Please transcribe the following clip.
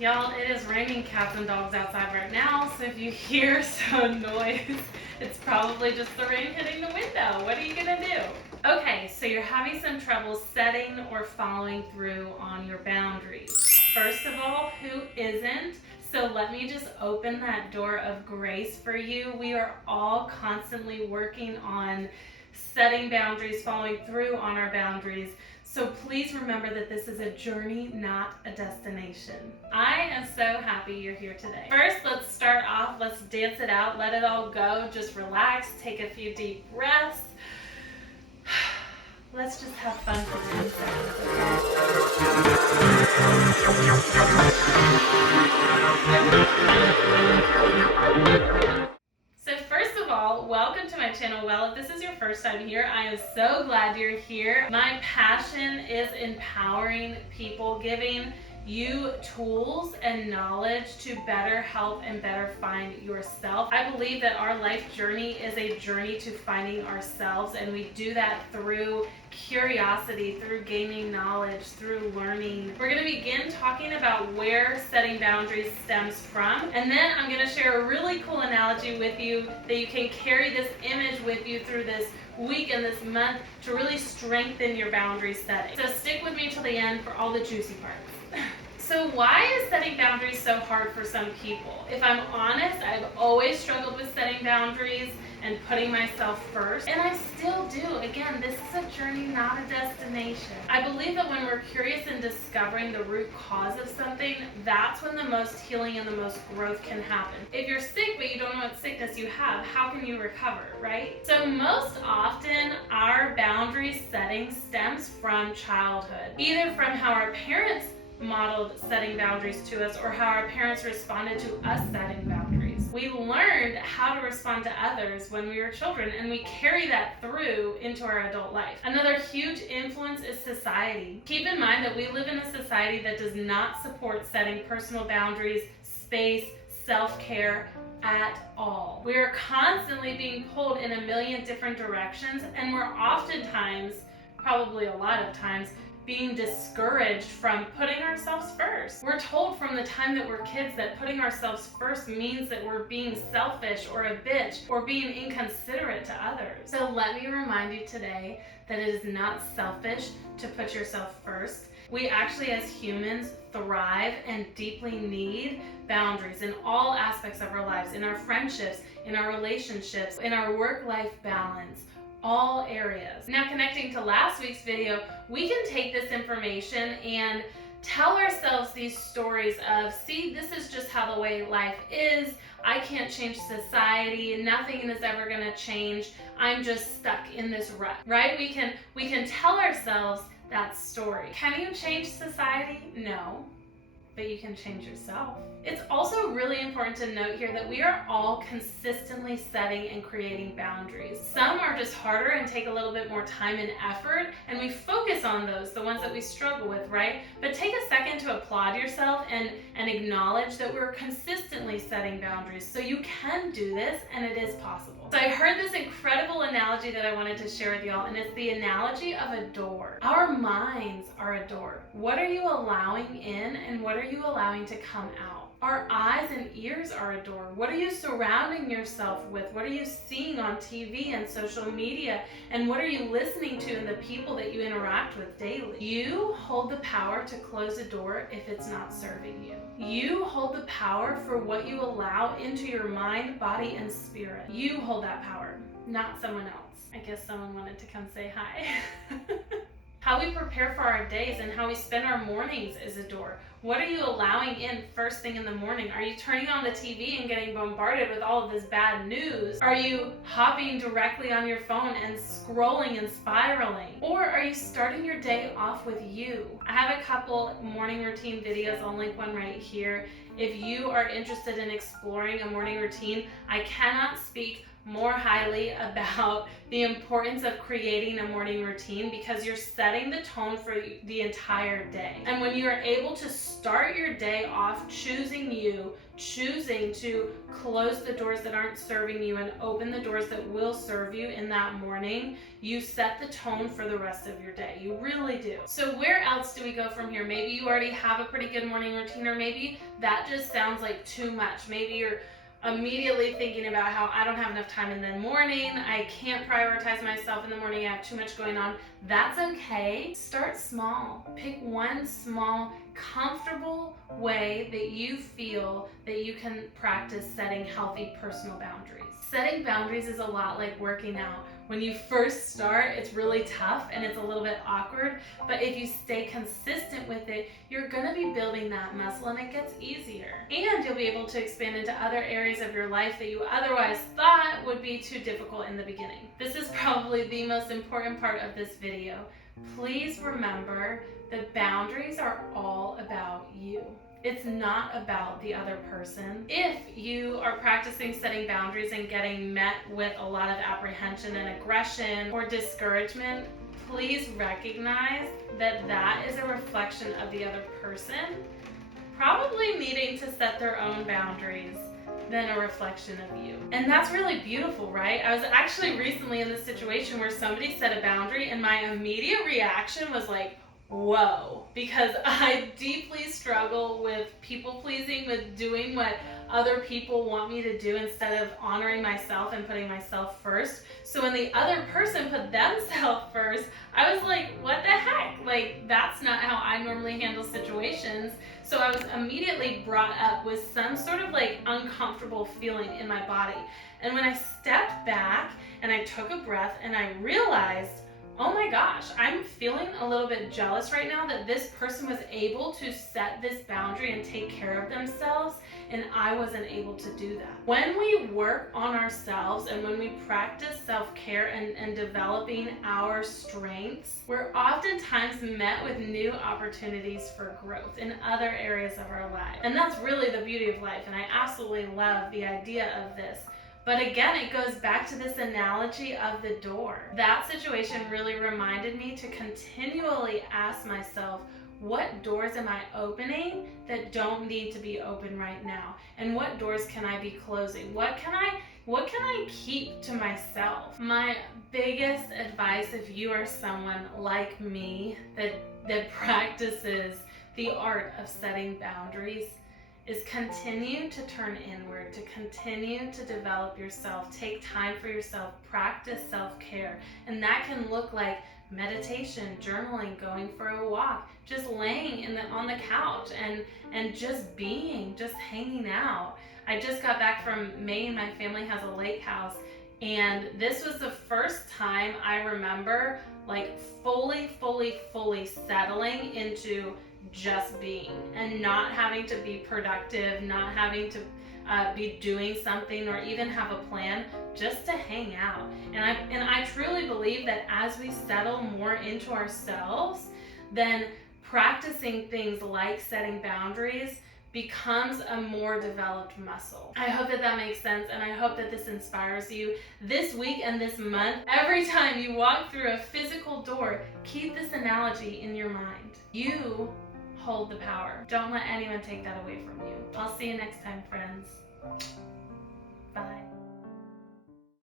Y'all, it is raining cats and dogs outside right now, so if you hear some noise, it's probably just the rain hitting the window. What are you gonna do? Okay, so you're having some trouble setting or following through on your boundaries. First of all, who isn't? So let me just open that door of grace for you. We are all constantly working on setting boundaries, following through on our boundaries. So please remember that this is a journey, not a destination. I am so happy you're here today. First, let's start off. Let's dance it out. Let it all go. Just relax. Take a few deep breaths. Let's just have fun for 10 seconds. So first of all, welcome to my channel. Well, if this is your first time here, I am so glad you're here. My passion is empowering people, giving you tools and knowledge to better help and better find yourself. I believe that our life journey is a journey to finding ourselves, and we do that through curiosity, through gaining knowledge, through learning. We're going to begin talking about where setting boundaries stems from, and then I'm going to share a really cool analogy with you that you can carry this image with you through this week and this month to really strengthen your boundary setting. So stick with me till the end for all the juicy parts. So why is setting boundaries so hard for some people? If I'm honest, I've always struggled with setting boundaries and putting myself first, and I still do. Again, this is a journey, not a destination. I believe that when we're curious and discovering the root cause of something, that's when the most healing and the most growth can happen. If you're sick but you don't know what sickness you have, how can you recover, right? So most often our boundary setting stems from childhood, either from how our parents modeled setting boundaries to us or how our parents responded to us setting boundaries. We learned how to respond to others when we were children, and we carry that through into our adult life. Another huge influence is society. Keep in mind that we live in a society that does not support setting personal boundaries, space, self-care at all. We are constantly being pulled in a million different directions, and we're oftentimes, probably a lot of times, being discouraged from putting ourselves first. We're told from the time that we're kids that putting ourselves first means that we're being selfish or a bitch or being inconsiderate to others. So let me remind you today that it is not selfish to put yourself first. We actually as humans thrive and deeply need boundaries in all aspects of our lives, in our friendships, in our relationships, in our work-life balance, all areas. Now, connecting to last week's video, we can take this information and tell ourselves these stories of, see, this is just how the way life is. I can't change society. Nothing is ever going to change. I'm just stuck in this rut, right? We can tell ourselves that story. Can you change society? No. But you can change yourself. It's also really important to note here that we are all consistently setting and creating boundaries. Some are just harder and take a little bit more time and effort, and we focus on those, the ones that we struggle with, right? But take a second to applaud yourself and acknowledge that we're consistently setting boundaries. So you can do this, and it is possible. So I heard this incredible analogy that I wanted to share with y'all, and it's the analogy of a door. Our minds are a door. What are you allowing in, and what are you allowing to come out? Our eyes and ears are a door. What are you surrounding yourself with? What are you seeing on TV and social media? And what are you listening to in the people that you interact with daily? You hold the power to close a door if it's not serving you. You hold the power for what you allow into your mind, body, and spirit. You hold that power, not someone else. I guess someone wanted to come say hi. How we prepare for our days and how we spend our mornings is a door. What are you allowing in first thing in the morning? Are you turning on the TV and getting bombarded with all of this bad news? Are you hopping directly on your phone and scrolling and spiraling? Or are you starting your day off with you? I have a couple morning routine videos. I'll link one right here. If you are interested in exploring a morning routine, I cannot speak more highly about the importance of creating a morning routine, because you're setting the tone for the entire day. And when you are able to start your day off choosing you, choosing to close the doors that aren't serving you and open the doors that will serve you in that morning, you set the tone for the rest of your day. You really do. So where else do we go from here? Maybe you already have a pretty good morning routine, or maybe that just sounds like too much. Maybe you're immediately thinking about how I don't have enough time in the morning, I can't prioritize myself in the morning, I have too much going on. That's okay. Start small. Pick one small, comfortable way that you feel that you can practice setting healthy personal boundaries. Setting boundaries is a lot like working out. When you first start, it's really tough and it's a little bit awkward, but if you stay consistent with it, you're gonna be building that muscle and it gets easier. And you'll be able to expand into other areas of your life that you otherwise thought would be too difficult in the beginning. This is probably the most important part of this video. Please remember that boundaries are all about you. It's not about the other person. If you are practicing setting boundaries and getting met with a lot of apprehension and aggression or discouragement, please recognize that that is a reflection of the other person probably needing to set their own boundaries than a reflection of you. And that's really beautiful, right? I was actually recently in this situation where somebody set a boundary and my immediate reaction was like, whoa, because I deeply struggle with people pleasing, with doing what other people want me to do instead of honoring myself and putting myself first. So when the other person put themselves first, I was like, what the heck? Like, that's not how I normally handle situations. So I was immediately brought up with some sort of like uncomfortable feeling in my body. And when I stepped back and I took a breath and I realized, oh my gosh, I'm feeling a little bit jealous right now that this person was able to set this boundary and take care of themselves, and I wasn't able to do that. When we work on ourselves and when we practice self-care and developing our strengths, we're oftentimes met with new opportunities for growth in other areas of our life. And that's really the beauty of life, and I absolutely love the idea of this. But again, it goes back to this analogy of the door. That situation really reminded me to continually ask myself, what doors am I opening that don't need to be open right now? And what doors can I be closing? What can I keep to myself? My biggest advice, if you are someone like me that practices the art of setting boundaries, is continue to turn inward, to continue to develop yourself, take time for yourself, practice self-care. And that can look like meditation, journaling, going for a walk, just laying on the couch and just being, just hanging out. I just got back from Maine. My family has a lake house, and this was the first time I remember like fully settling into just being and not having to be productive, not having to be doing something or even have a plan, just to hang out. And I truly believe that as we settle more into ourselves, then practicing things like setting boundaries becomes a more developed muscle. I hope that makes sense, and I hope that this inspires you this week and this month. Every time you walk through a physical door, keep this analogy in your mind. You hold the power. Don't let anyone take that away from you. I'll see you next time, friends. Bye.